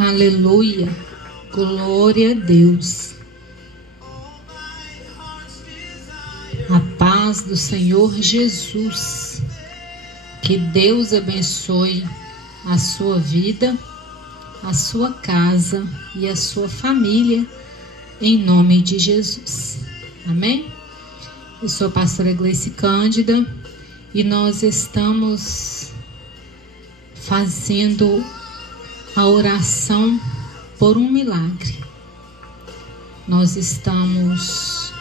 Aleluia, glória a Deus. A paz do Senhor Jesus. Que Deus abençoe a sua vida, a sua casa e a sua família, em nome de Jesus. Amém? Eu sou a pastora Gleice Cândida e nós estamos fazendo a oração por um milagre. Nós estamos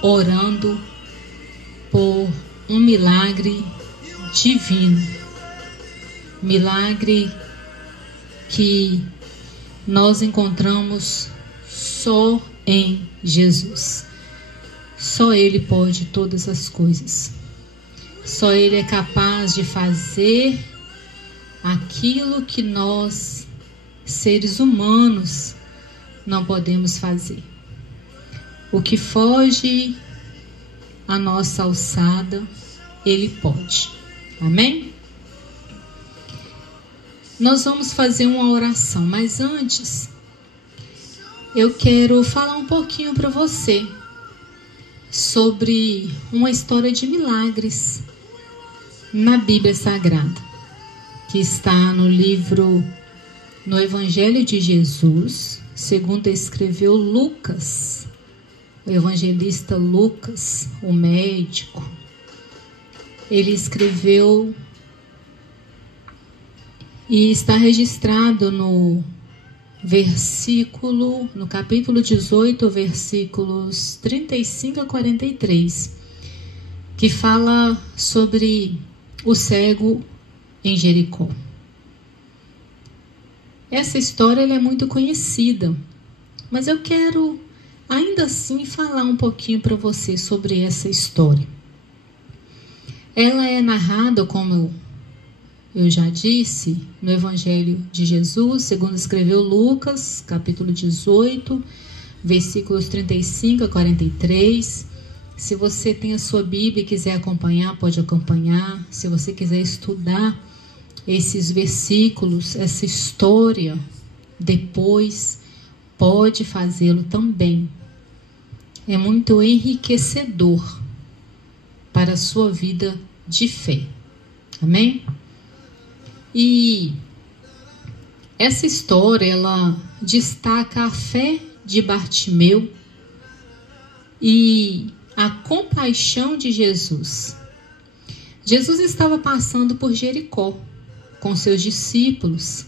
orando por um milagre divino. Milagre que nós encontramos só em Jesus. Só Ele pode todas as coisas. Só Ele é capaz de fazer aquilo que nós, seres humanos, não podemos fazer. O que foge à nossa alçada, Ele pode. Amém? Nós vamos fazer uma oração, mas antes, eu quero falar um pouquinho para você sobre uma história de milagres na Bíblia Sagrada, que está no Evangelho de Jesus, segundo escreveu Lucas, o evangelista Lucas, o médico. Ele escreveu e está registrado no capítulo 18, versículos 35 a 43, que fala sobre o cego em Jericó. Essa história ela é muito conhecida, mas eu quero ainda assim falar um pouquinho para você sobre essa história. Ela é narrada, como eu já disse, no Evangelho de Jesus, segundo escreveu Lucas, capítulo 18, versículos 35 a 43. Se você tem a sua Bíblia e quiser acompanhar, pode acompanhar. Se você quiser estudar esses versículos, essa história, depois pode fazê-lo também. É muito enriquecedor para a sua vida de fé. Amém? E essa história, ela destaca a fé de Bartimeu e a compaixão de Jesus. Jesus estava passando por Jericó com seus discípulos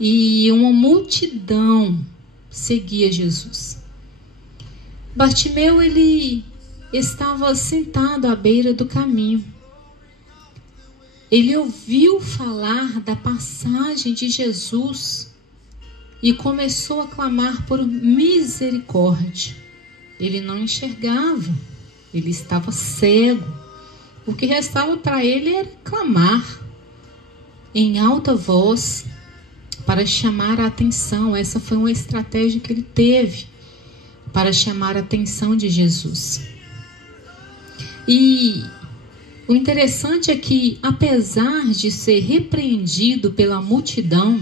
e uma multidão seguia Jesus. Bartimeu, ele estava sentado à beira do caminho. Ele ouviu falar da passagem de Jesus e começou a clamar por misericórdia. Ele não enxergava, ele estava cego. O que restava para ele era clamar em alta voz para chamar a atenção. Essa foi uma estratégia que ele teve para chamar a atenção de Jesus. E o interessante é que, apesar de ser repreendido pela multidão,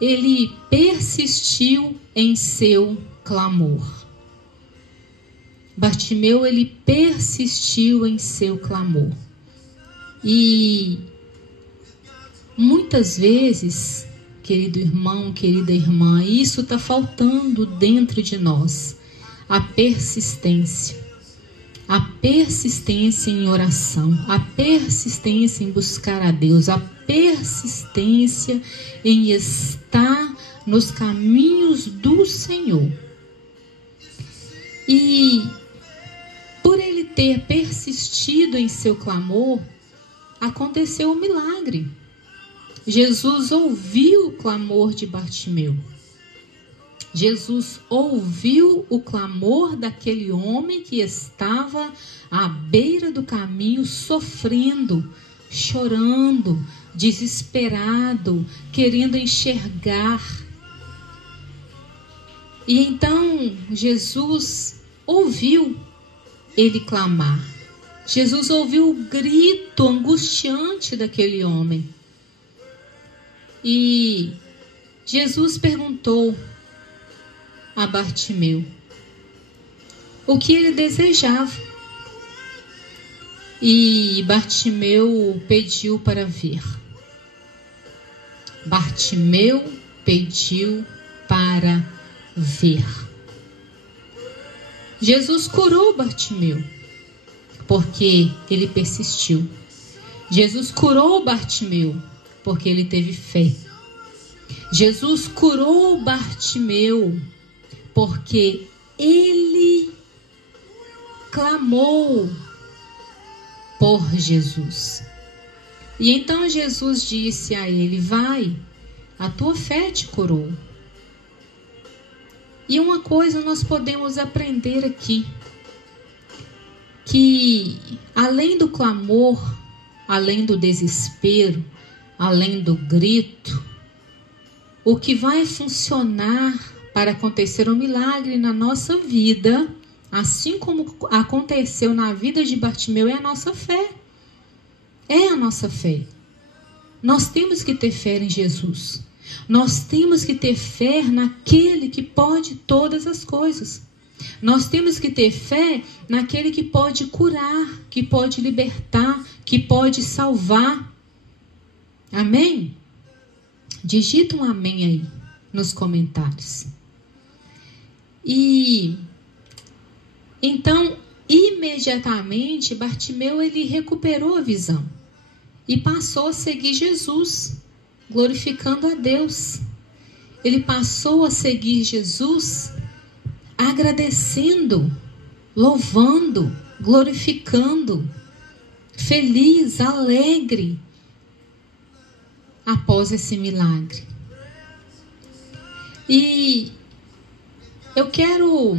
ele persistiu em seu clamor. Bartimeu, ele persistiu em seu clamor. E muitas vezes, querido irmão, querida irmã, isso está faltando dentro de nós. A persistência. A persistência em oração, a persistência em buscar a Deus, a persistência em estar nos caminhos do Senhor. E por ele ter persistido em seu clamor, aconteceu um milagre. Jesus ouviu o clamor de Bartimeu. Jesus ouviu o clamor daquele homem que estava à beira do caminho, sofrendo, chorando, desesperado, querendo enxergar. E então Jesus ouviu ele clamar. Jesus ouviu o grito angustiante daquele homem. E Jesus perguntou a Bartimeu o que ele desejava. E Bartimeu pediu para ver. Bartimeu pediu para ver. Jesus curou Bartimeu, porque ele persistiu. Jesus curou Bartimeu, porque ele teve fé. Jesus curou Bartimeu, porque ele clamou por Jesus. E então Jesus disse a ele: vai, a tua fé te curou. E uma coisa nós podemos aprender aqui, que além do clamor, além do desespero, além do grito, o que vai funcionar para acontecer um milagre na nossa vida, assim como aconteceu na vida de Bartimeu, é a nossa fé. É a nossa fé. Nós temos que ter fé em Jesus. Nós temos que ter fé naquele que pode todas as coisas. Nós temos que ter fé naquele que pode curar, que pode libertar, que pode salvar. Amém? Digita um amém aí nos comentários. E então, imediatamente, Bartimeu ele recuperou a visão e passou a seguir Jesus, glorificando a Deus. Ele passou a seguir Jesus, agradecendo, louvando, glorificando, feliz, alegre, após esse milagre. E eu quero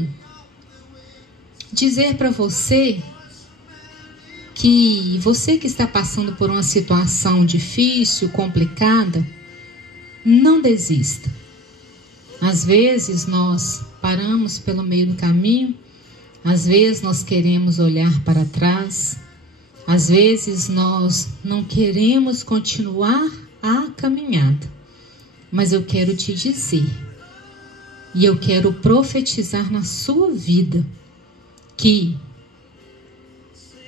dizer para você que está passando por uma situação difícil, complicada, não desista. Às vezes nós paramos pelo meio do caminho, às vezes nós queremos olhar para trás, às vezes nós não queremos continuar a caminhada. Mas eu quero te dizer, e eu quero profetizar na sua vida, que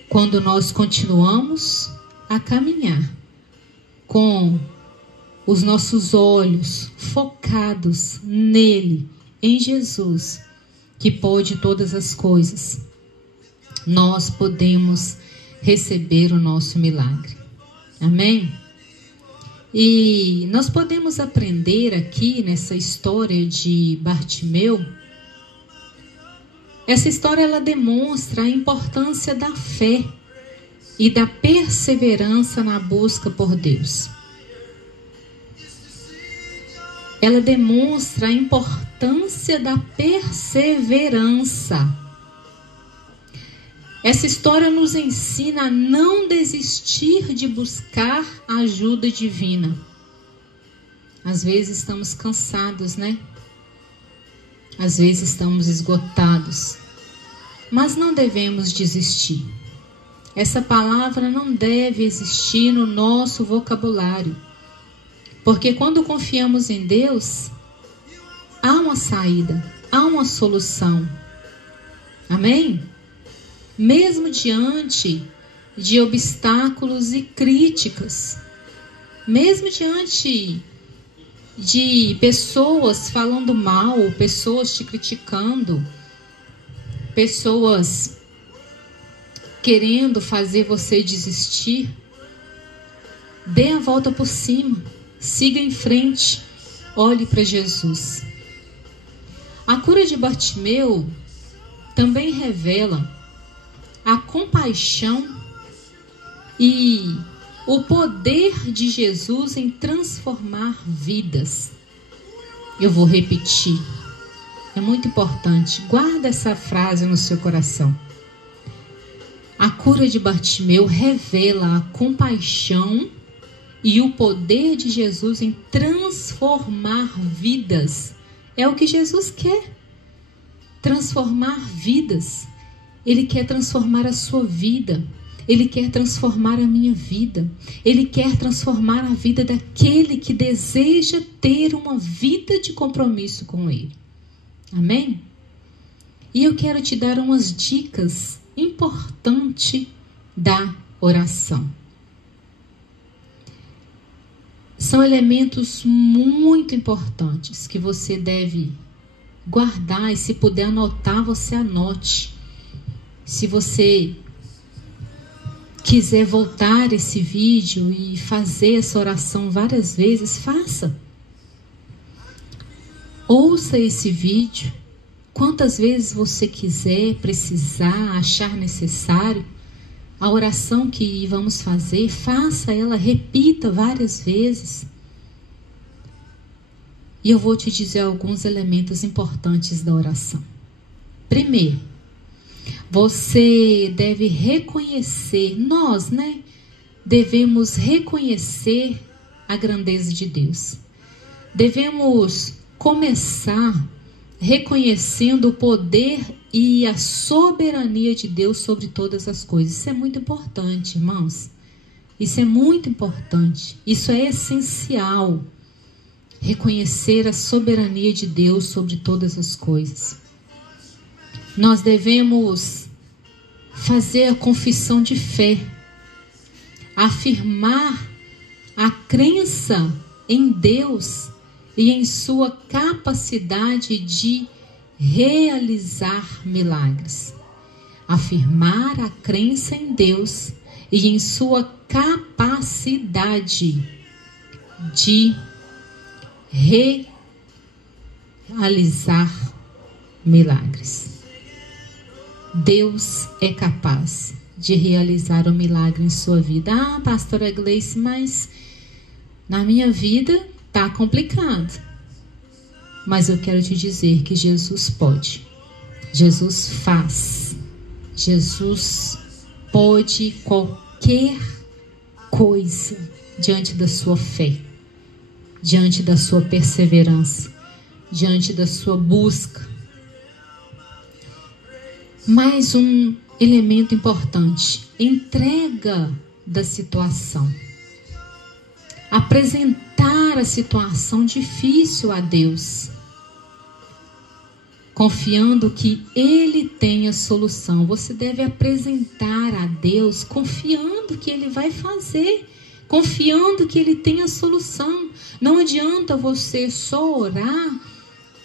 quando nós continuamos a caminhar com os nossos olhos focados nele, em Jesus, que pode todas as coisas, nós podemos receber o nosso milagre. Amém? E nós podemos aprender aqui nessa história de Bartimeu. Essa história ela demonstra a importância da fé e da perseverança na busca por Deus. Ela demonstra a importância da perseverança. Essa história nos ensina a não desistir de buscar a ajuda divina. Às vezes estamos cansados, né? Às vezes estamos esgotados, mas não devemos desistir. Essa palavra não deve existir no nosso vocabulário, porque quando confiamos em Deus, há uma saída, há uma solução. Amém? Mesmo diante de obstáculos e críticas, mesmo diante de pessoas falando mal, pessoas te criticando, pessoas querendo fazer você desistir, dê a volta por cima, siga em frente, olhe para Jesus. A cura de Bartimeu também revela a compaixão e o poder de Jesus em transformar vidas. Eu vou repetir. É muito importante. Guarda essa frase no seu coração. A cura de Bartimeu revela a compaixão e o poder de Jesus em transformar vidas. É o que Jesus quer. Transformar vidas. Ele quer transformar a sua vida. Ele quer transformar a minha vida. Ele quer transformar a vida daquele que deseja ter uma vida de compromisso com Ele. Amém? E eu quero te dar umas dicas importantes da oração. São elementos muito importantes que você deve guardar, e se puder anotar, você anote. Se você quiser voltar esse vídeo e fazer essa oração várias vezes, faça. Ouça esse vídeo quantas vezes você quiser, precisar, achar necessário. A oração que vamos fazer, faça ela, repita várias vezes. E eu vou te dizer alguns elementos importantes da oração. Primeiro, você deve reconhecer, nós, devemos reconhecer a grandeza de Deus. Devemos começar reconhecendo o poder e a soberania de Deus sobre todas as coisas. Isso é muito importante, irmãos. Isso é muito importante. Isso é essencial. Reconhecer a soberania de Deus sobre todas as coisas. Nós devemos fazer a confissão de fé, afirmar a crença em Deus e em sua capacidade de realizar milagres. Afirmar a crença em Deus e em sua capacidade de realizar milagres. Deus é capaz de realizar um milagre em sua vida. Ah, pastora Gleice, mas na minha vida está complicado. Mas eu quero te dizer que Jesus pode. Jesus faz. Jesus pode qualquer coisa diante da sua fé, diante da sua perseverança, diante da sua busca. Mais um elemento importante: entrega da situação. Apresentar a situação difícil a Deus, confiando que Ele tem a solução. Você deve apresentar a Deus confiando que Ele vai fazer, confiando que Ele tem a solução. Não adianta você só orar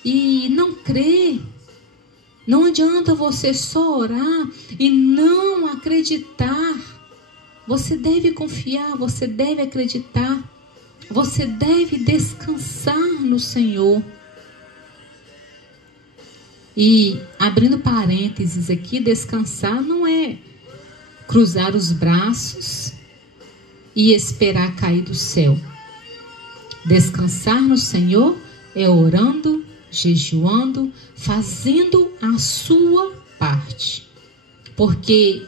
e não crer. Não adianta você só orar e não acreditar. Você deve confiar, você deve acreditar. Você deve descansar no Senhor. E abrindo parênteses aqui, descansar não é cruzar os braços e esperar cair do céu. Descansar no Senhor é orando, jejuando, fazendo a sua parte. Porque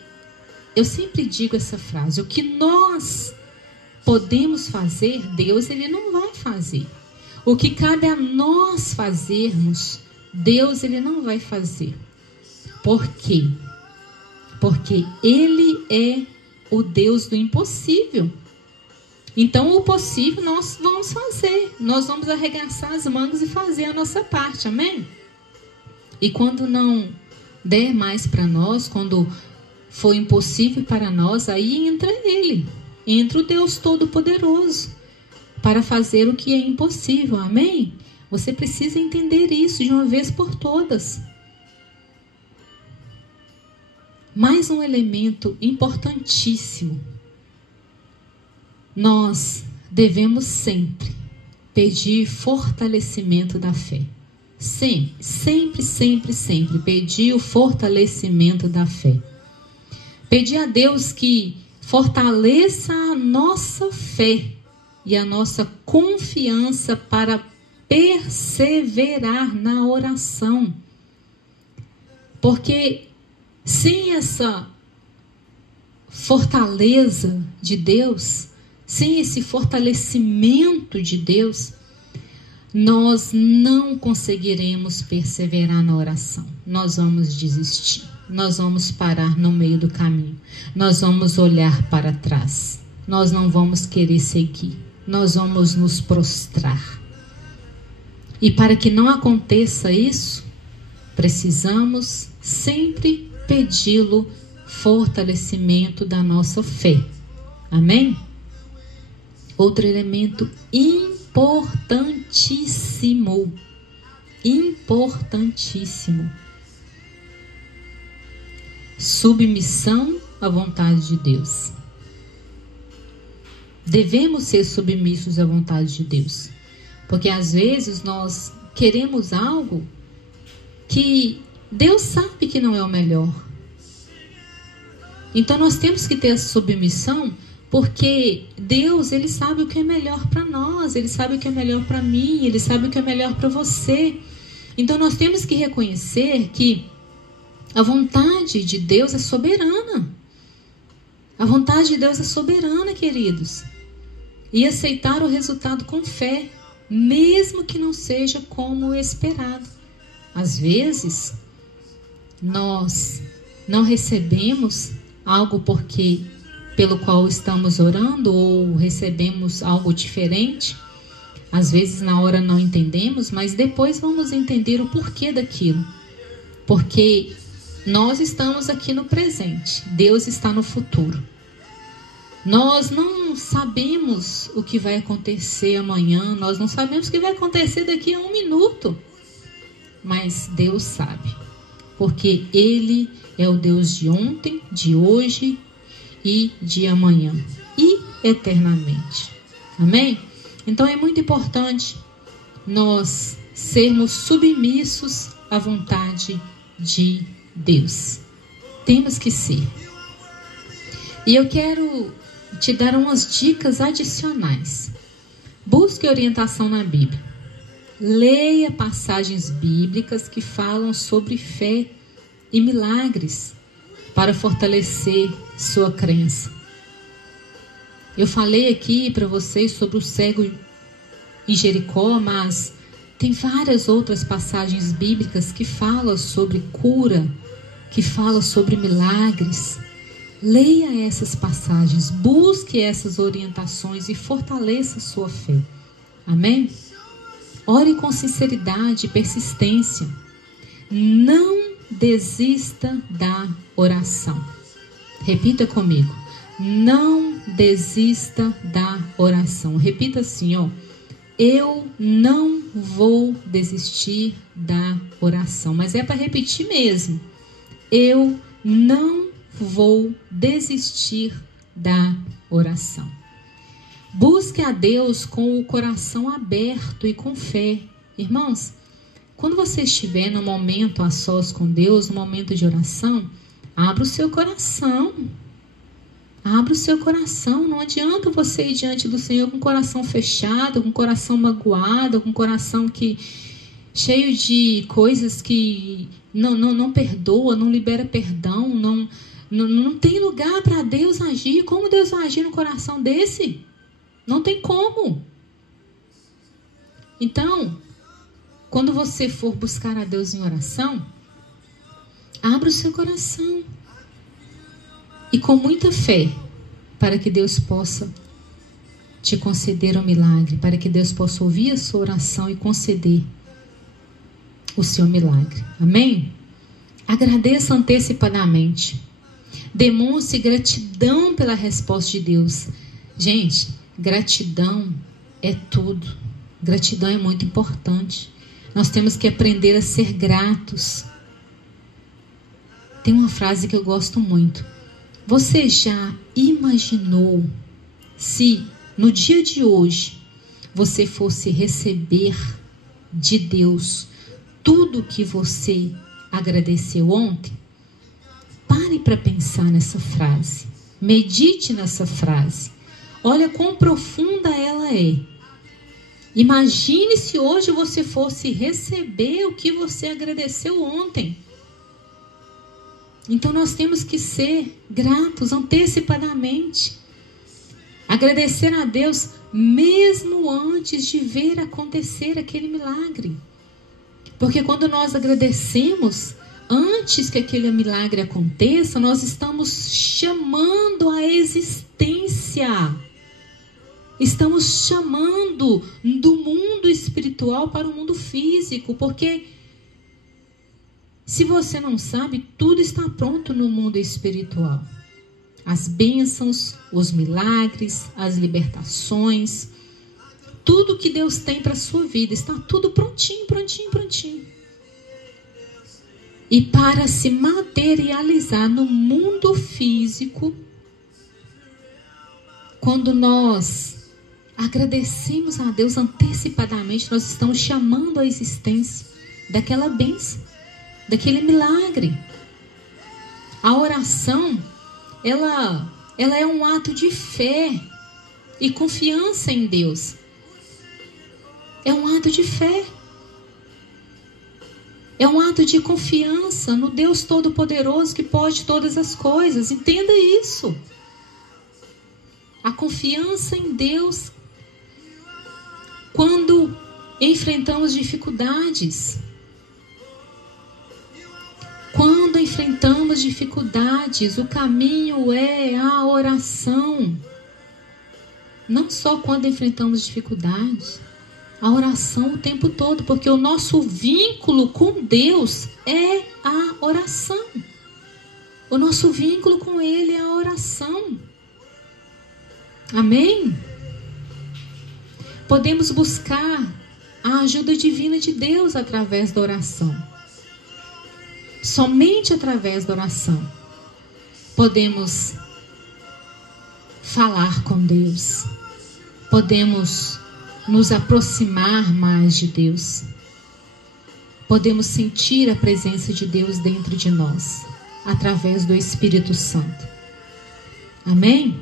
eu sempre digo essa frase: o que nós podemos fazer, Deus Ele não vai fazer. O que cabe a nós fazermos, Deus Ele não vai fazer. Por quê? Porque Ele é o Deus do impossível. Então o possível nós vamos fazer. Nós vamos arregaçar as mangas e fazer a nossa parte, amém? E quando não der mais para nós, quando for impossível para nós, aí entra Ele. Entra o Deus Todo-Poderoso para fazer o que é impossível, amém? Você precisa entender isso de uma vez por todas. Mais um elemento importantíssimo. Nós devemos sempre pedir fortalecimento da fé. Sempre pedir o fortalecimento da fé. Pedir a Deus que fortaleça a nossa fé e a nossa confiança para perseverar na oração. Porque sem essa fortaleza de Deus, sem esse fortalecimento de Deus, nós não conseguiremos perseverar na oração. Nós vamos desistir. Nós vamos parar no meio do caminho. Nós vamos olhar para trás. Nós não vamos querer seguir. Nós vamos nos prostrar. E para que não aconteça isso, precisamos sempre pedi-lo fortalecimento da nossa fé. Amém? Outro elemento importantíssimo. Importantíssimo. Submissão à vontade de Deus. Devemos ser submissos à vontade de Deus. Porque às vezes nós queremos algo que Deus sabe que não é o melhor. Então nós temos que ter essa submissão, porque Deus, Ele sabe o que é melhor para nós, Ele sabe o que é melhor para mim, Ele sabe o que é melhor para você. Então nós temos que reconhecer que a vontade de Deus é soberana. A vontade de Deus é soberana, queridos. E aceitar o resultado com fé, mesmo que não seja como esperado. Às vezes, nós não recebemos algo pelo qual estamos orando, ou recebemos algo diferente. Às vezes na hora não entendemos, mas depois vamos entender o porquê daquilo. Porque nós estamos aqui no presente, Deus está no futuro. Nós não sabemos o que vai acontecer amanhã, nós não sabemos o que vai acontecer daqui a 1 minuto. Mas Deus sabe, porque Ele é o Deus de ontem, de hoje e de amanhã, e eternamente. Amém? Então é muito importante nós sermos submissos à vontade de Deus. Temos que ser. E eu quero te dar umas dicas adicionais. Busque orientação na Bíblia. Leia passagens bíblicas que falam sobre fé e milagres para fortalecer sua crença. Eu falei aqui para vocês sobre o cego em Jericó, mas tem várias outras passagens bíblicas que falam sobre cura, que falam sobre milagres. Leia essas passagens, busque essas orientações e fortaleça sua fé. Amém? Ore com sinceridade e persistência. Não desista da oração. Repita comigo. Não desista da oração. Repita assim, ó. Eu não vou desistir da oração. Mas é para repetir mesmo. Eu não vou desistir da oração. Busque a Deus com o coração aberto e com fé. Irmãos, quando você estiver no momento a sós com Deus, no momento de oração, abra o seu coração. Abra o seu coração. Não adianta você ir diante do Senhor com o coração fechado, com o coração magoado, com o coração cheio de coisas que não perdoa, não libera perdão, não tem lugar para Deus agir. Como Deus vai agir no coração desse? Não tem como. Então, quando você for buscar a Deus em oração, abra o seu coração. E com muita fé, para que Deus possa te conceder um milagre, para que Deus possa ouvir a sua oração e conceder o seu milagre. Amém? Agradeça antecipadamente. Demonstre gratidão pela resposta de Deus. Gente, gratidão é tudo. Gratidão é muito importante. Nós temos que aprender a ser gratos. Tem uma frase que eu gosto muito. Você já imaginou se no dia de hoje você fosse receber de Deus tudo que você agradeceu ontem? Pare para pensar nessa frase. Medite nessa frase. Olha quão profunda ela é. Imagine se hoje você fosse receber o que você agradeceu ontem. Então nós temos que ser gratos antecipadamente. Agradecer a Deus mesmo antes de ver acontecer aquele milagre. Porque quando nós agradecemos antes que aquele milagre aconteça, nós estamos chamando a existência. Estamos chamando do mundo espiritual para o mundo físico, porque se você não sabe, tudo está pronto no mundo espiritual. As bênçãos, os milagres, as libertações, tudo que Deus tem para a sua vida, está tudo prontinho, prontinho, prontinho. E para se materializar no mundo físico, quando nós agradecemos a Deus antecipadamente, nós estamos chamando a existência daquela bênção, daquele milagre. A oração, ela é um ato de fé e confiança em Deus. É um ato de fé. É um ato de confiança no Deus Todo-Poderoso que pode todas as coisas. Entenda isso. A confiança em Deus quando enfrentamos dificuldades. Quando enfrentamos dificuldades, o caminho é a oração. Não só quando enfrentamos dificuldades, a oração o tempo todo, porque o nosso vínculo com Deus é a oração. O nosso vínculo com Ele é a oração. Amém? Podemos buscar a ajuda divina de Deus através da oração. Somente através da oração podemos falar com Deus. Podemos nos aproximar mais de Deus. Podemos sentir a presença de Deus dentro de nós, através do Espírito Santo. Amém?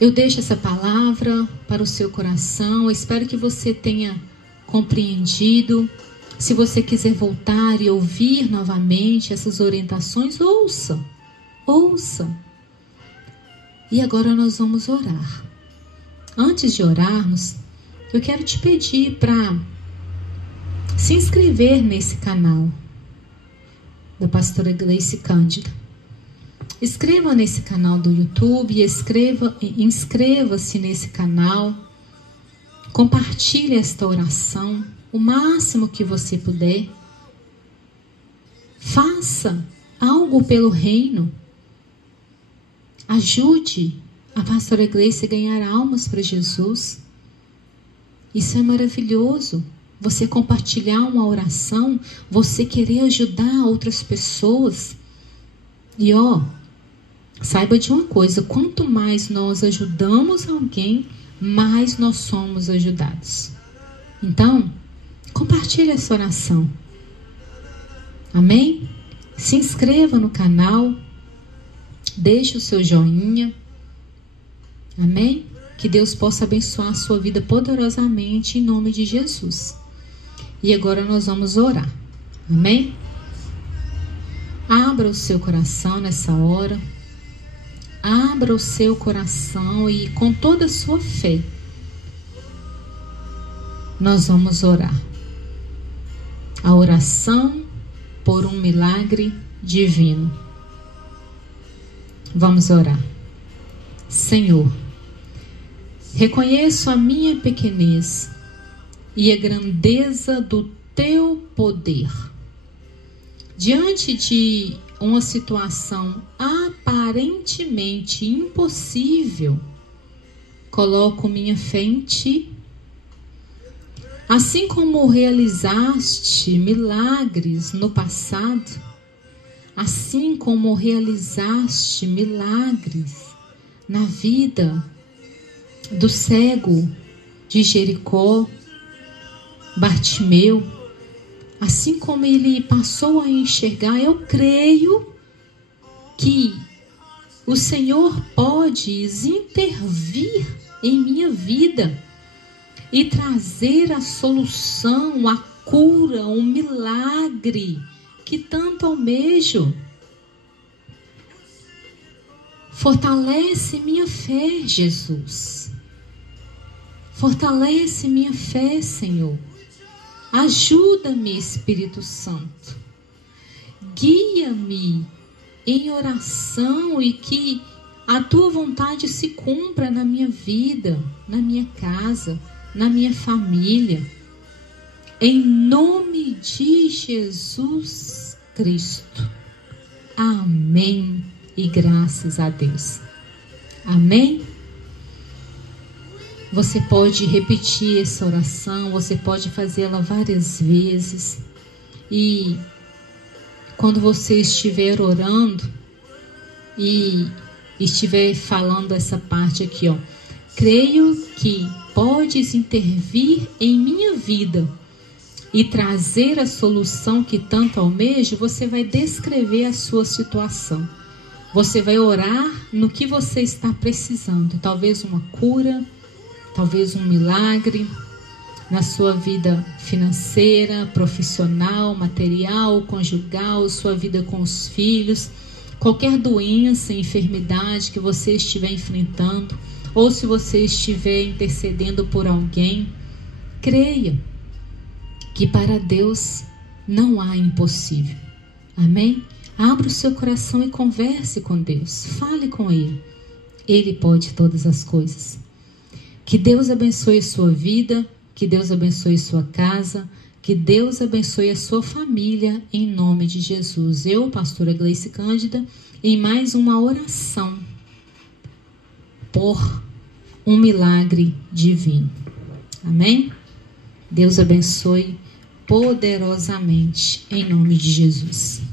Eu deixo essa palavra para o seu coração. Eu espero que você tenha compreendido. Se você quiser voltar e ouvir novamente essas orientações, ouça. Ouça. E agora nós vamos orar. Antes de orarmos, eu quero te pedir para se inscrever nesse canal da pastora Gleice Cândida. Inscreva nesse canal do YouTube, inscreva-se nesse canal, compartilhe esta oração o máximo que você puder. Faça algo pelo reino. Ajude a pastora Gleice a ganhar almas para Jesus. Isso é maravilhoso. Você compartilhar uma oração, você querer ajudar outras pessoas. E saiba de uma coisa, quanto mais nós ajudamos alguém, mais nós somos ajudados. Então, compartilhe essa oração. Amém? Se inscreva no canal, deixe o seu joinha. Amém? Que Deus possa abençoar a sua vida poderosamente em nome de Jesus. E agora nós vamos orar. Amém? Abra o seu coração nessa hora. Abra o seu coração e com toda a sua fé, nós vamos orar. A oração por um milagre divino. Vamos orar. Senhor, reconheço a minha pequenez e a grandeza do teu poder. Diante de uma situação aparentemente impossível, coloco minha fé em ti. Assim como realizaste milagres no passado, assim como realizaste milagres na vida do cego de Jericó, Bartimeu, assim como ele passou a enxergar, eu creio que o Senhor pode intervir em minha vida e trazer a solução, a cura, o milagre que tanto almejo. Fortalece minha fé, Jesus. Fortalece minha fé, Senhor. Ajuda-me, Espírito Santo. Guia-me em oração e que a tua vontade se cumpra na minha vida, na minha casa, na minha família. Em nome de Jesus Cristo. Amém. E graças a Deus. Amém? Você pode repetir essa oração, você pode fazê-la várias vezes. E quando você estiver orando e estiver falando essa parte aqui, ó, creio que podes intervir em minha vida e trazer a solução que tanto almejo, você vai descrever a sua situação. Você vai orar no que você está precisando. Talvez uma cura, talvez um milagre na sua vida financeira, profissional, material, conjugal, sua vida com os filhos, qualquer doença, enfermidade que você estiver enfrentando, ou se você estiver intercedendo por alguém, creia que para Deus não há impossível. Amém? Abra o seu coração e converse com Deus. Fale com Ele. Ele pode todas as coisas. Que Deus abençoe a sua vida, que Deus abençoe sua casa, que Deus abençoe a sua família, em nome de Jesus. Eu, pastora Gleice Cândida, em mais uma oração por um milagre divino. Amém? Deus abençoe poderosamente, em nome de Jesus.